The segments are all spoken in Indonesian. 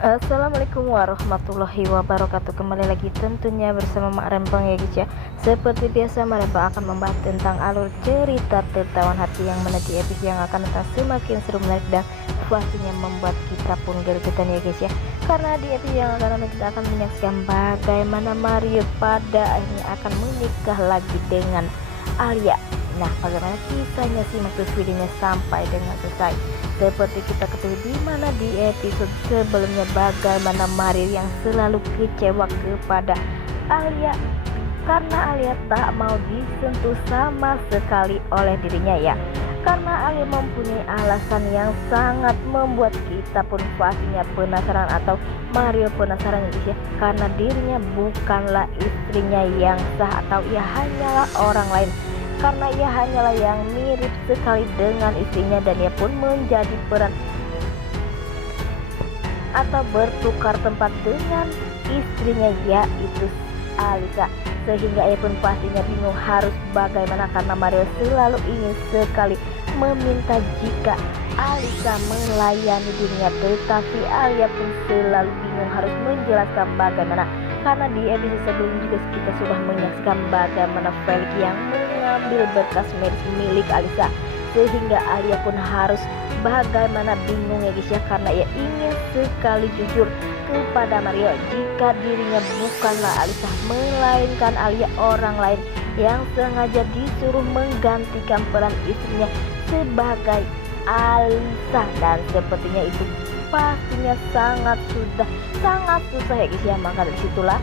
Assalamualaikum warahmatullahi wabarakatuh. Kembali lagi tentunya bersama Mak Rempong ya guys ya. Seperti biasa Mak Rempong akan membahas tentang alur cerita tertawan hati yang mana di episode yang akan datang semakin seru, menarik dan pastinya membuat kita pun gergetan ya guys ya. Karena di episode yang akan datang kita akan menyaksikan bagaimana Mario pada akhirnya akan menikah lagi dengan Alia. Nah, bagaimana kisahnya, simak terus videonya sampai dengan selesai. Seperti kita ketahui di mana di episode sebelumnya bagaimana Mario yang selalu kecewa kepada Alia karena Alia tak mau disentuh sama sekali oleh dirinya ya. Karena Alia mempunyai alasan yang sangat membuat kita pun pastinya penasaran, atau Mario penasaran ya, karena dirinya bukanlah istrinya yang sah, atau ia hanyalah orang lain. Karena ia hanyalah yang mirip sekali dengan istrinya, dan ia pun menjadi peran atau bertukar tempat dengan istrinya yaitu Alisa, sehingga ia pun pastinya bingung harus bagaimana, karena Mario selalu ingin sekali meminta jika Alisa melayani dirinya, tetapi Alia pun selalu bingung harus menjelaskan bagaimana. Karena di episode sebelumnya juga kita sudah menyaksikan bagaimana Felix yang mengambil berkas medis milik Alisa, sehingga Alia pun harus bagaimana bingung ya guys ya, karena ia ingin sekali jujur kepada Mario jika dirinya bukanlah Alisa melainkan Alia orang lain yang sengaja disuruh menggantikan peran istrinya sebagai Alisa. Dan sepertinya itu pastinya sangat susah ya guys ya. Maka dari situlah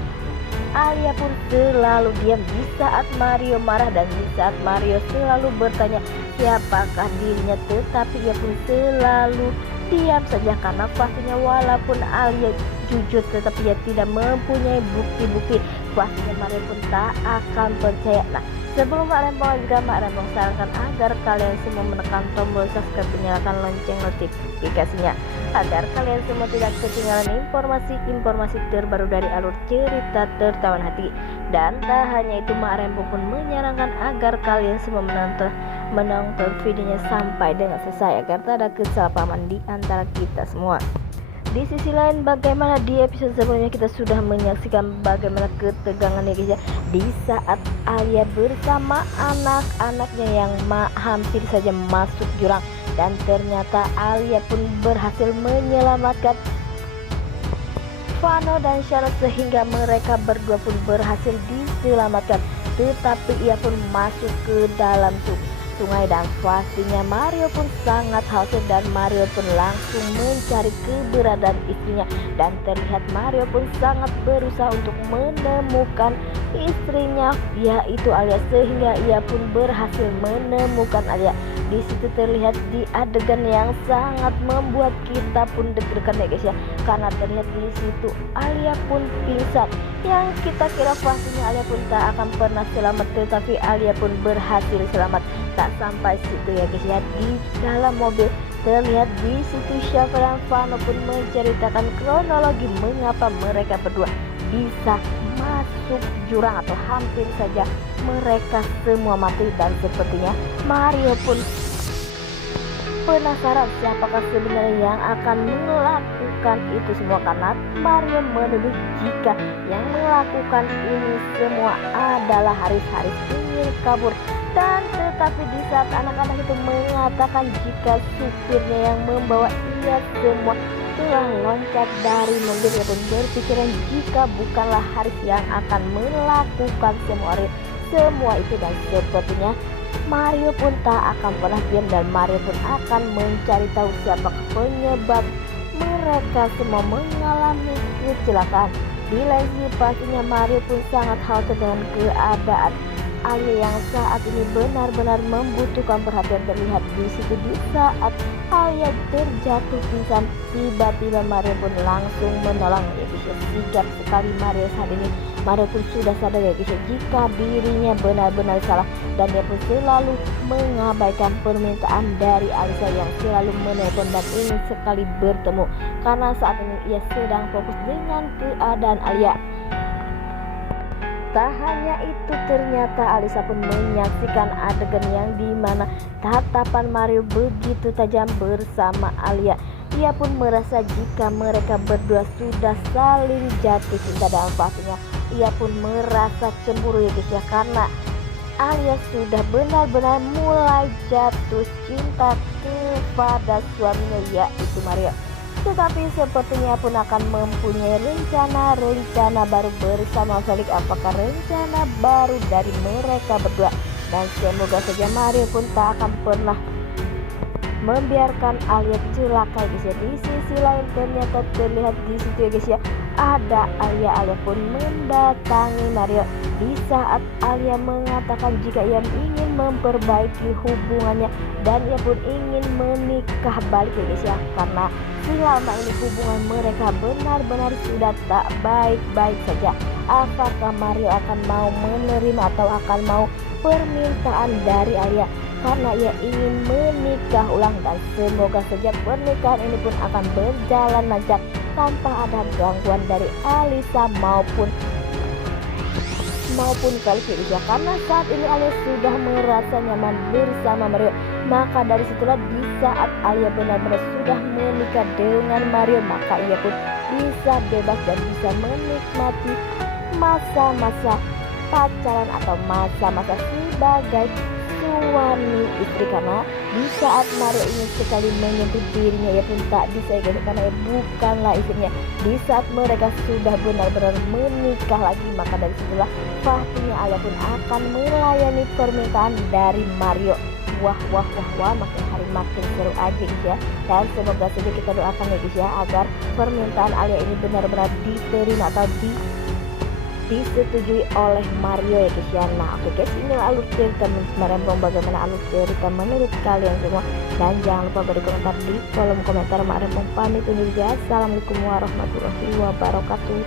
Alia pun selalu diam di saat Mario marah, dan di saat Mario selalu bertanya siapakah dirinya, tetapi ia pun selalu diam saja, karena pastinya walaupun Alia jujur tetapi ia tidak mempunyai bukti-bukti, pastinya Mario pun tak akan percaya. Nah, sebelum Mak Rempong juga Mak Rempong sarankan agar kalian semua menekan tombol subscribe, menyalakan lonceng notifikasinya agar kalian semua tidak ketinggalan informasi terbaru dari alur cerita tertawan hati. Dan tak hanya itu, Mak Rempong pun menyarankan agar kalian semua menonton videonya sampai dengan selesai agar tak ada kesalahpahaman di antara kita semua. Di sisi lain, bagaimana di episode sebelumnya kita sudah menyaksikan bagaimana ketegangan ya guys ya, di saat Alia bersama anak-anaknya yang hampir saja masuk jurang, dan ternyata Alia pun berhasil menyelamatkan Vano dan Sharon, sehingga mereka berdua pun berhasil diselamatkan, tetapi ia pun masuk ke dalam sungai. Dan pastinya Mario pun sangat khawatir, dan Mario pun langsung mencari keberadaan istrinya, dan terlihat Mario pun sangat berusaha untuk menemukan istrinya yaitu Alia, sehingga ia pun berhasil menemukan Alia. Di situ terlihat di adegan yang sangat membuat kita pun deg-degan ya guys ya, karena terlihat di situ Alia pun pingsan, yang kita kira pastinya Alia pun tak akan pernah selamat, tetapi Alia pun berhasil selamat. Tak sampai situ ya guys ya, di dalam mobil terlihat di situ Shaver dan Vano pun menceritakan kronologi mengapa mereka berdua bisa masuk jurang, atau hampir saja mereka semua mati. Dan sepertinya Mario pun penasaran siapakah sebenarnya yang akan melakukan itu semua, karena Mario menuduh jika yang melakukan ini semua adalah Haris ingin kabur. Dan tetapi di saat anak-anak itu mengatakan jika supirnya yang membawa ia semua telah loncat dari mobil, ia pun berpikiran jika bukanlah Haris yang akan melakukan semua itu. Dan sepertinya Mario pun tak akan pernah diam, dan Mario pun akan mencari tahu siapa penyebab mereka semua mengalami kecelakaan. Di lain sisi pastinya Mario pun sangat khawatir dengan keadaan Alia yang saat ini benar-benar membutuhkan perhatian. Terlihat di situ di saat Alia terjatuh pingsan, tiba-tiba Mario pun langsung menolong ya guys ya. Sigap sekali Mario saat ini. Mario pun sudah sadar ya guys ya, jika dirinya benar-benar salah, dan dia pun selalu mengabaikan permintaan dari Alisa yang selalu menelpon dan ingin sekali bertemu, karena saat ini ia sedang fokus dengan keadaan Alia. Tak hanya itu, ternyata Alisa pun menyaksikan adegan yang dimana tatapan Mario begitu tajam bersama Alia, ia pun merasa jika mereka berdua sudah saling jatuh cinta dan pastinya ia pun merasa cemburu ya guys ya, karena Alia sudah benar-benar mulai jatuh cinta kepada suaminya yaitu Mario. Tetapi sepertinya pun akan mempunyai rencana baru bersama Felix. Apakah rencana baru dari mereka berdua? Dan semoga saja Mario pun tak akan pernah membiarkan Alia celaka guys ya. Di sisi lain ternyata terlihat di situ ya guys ya, ada Alia pun mendatangi Mario di saat Alia mengatakan jika ia ingin memperbaiki hubungannya dan ia pun ingin menikah balik ya guys ya, karena selama ini hubungan mereka benar-benar sudah tak baik-baik saja. Apakah Mario akan mau menerima atau akan mau permintaan dari Alia karena ia ingin menikah ulang, dan semoga saja pernikahan ini pun akan berjalan lancar tanpa ada gangguan dari Alisa maupun Felix ya, karena saat ini Alia sudah merasa nyaman bersama Mario. Maka dari situlah di saat Alia benar-benar sudah menikah dengan Mario, maka ia pun bisa bebas dan bisa menikmati masa-masa pacaran atau masa-masa sebagai suami istri, karena di saat Mario ingin sekali menyentuh dirinya ia pun tak bisa ya guys, karena ia bukanlah istrinya. Di saat mereka sudah benar-benar menikah lagi, maka dari situlah pastinya Alia pun akan melayani permintaan dari Mario. Wah, makin hari makin seru aja guys ya. Dan semoga saja kita doakan ya guys ya, agar permintaan Alia ini benar-benar diterima atau disetujui oleh Mario ya guys ya. Nah oke guys, ini alur cerita Marembong. Bagaimana alur cerita menurut kalian semua? Dan jangan lupa beri komentar di kolom komentar. Marembong pamit undur diri. Assalamualaikum warahmatullahi wabarakatuh.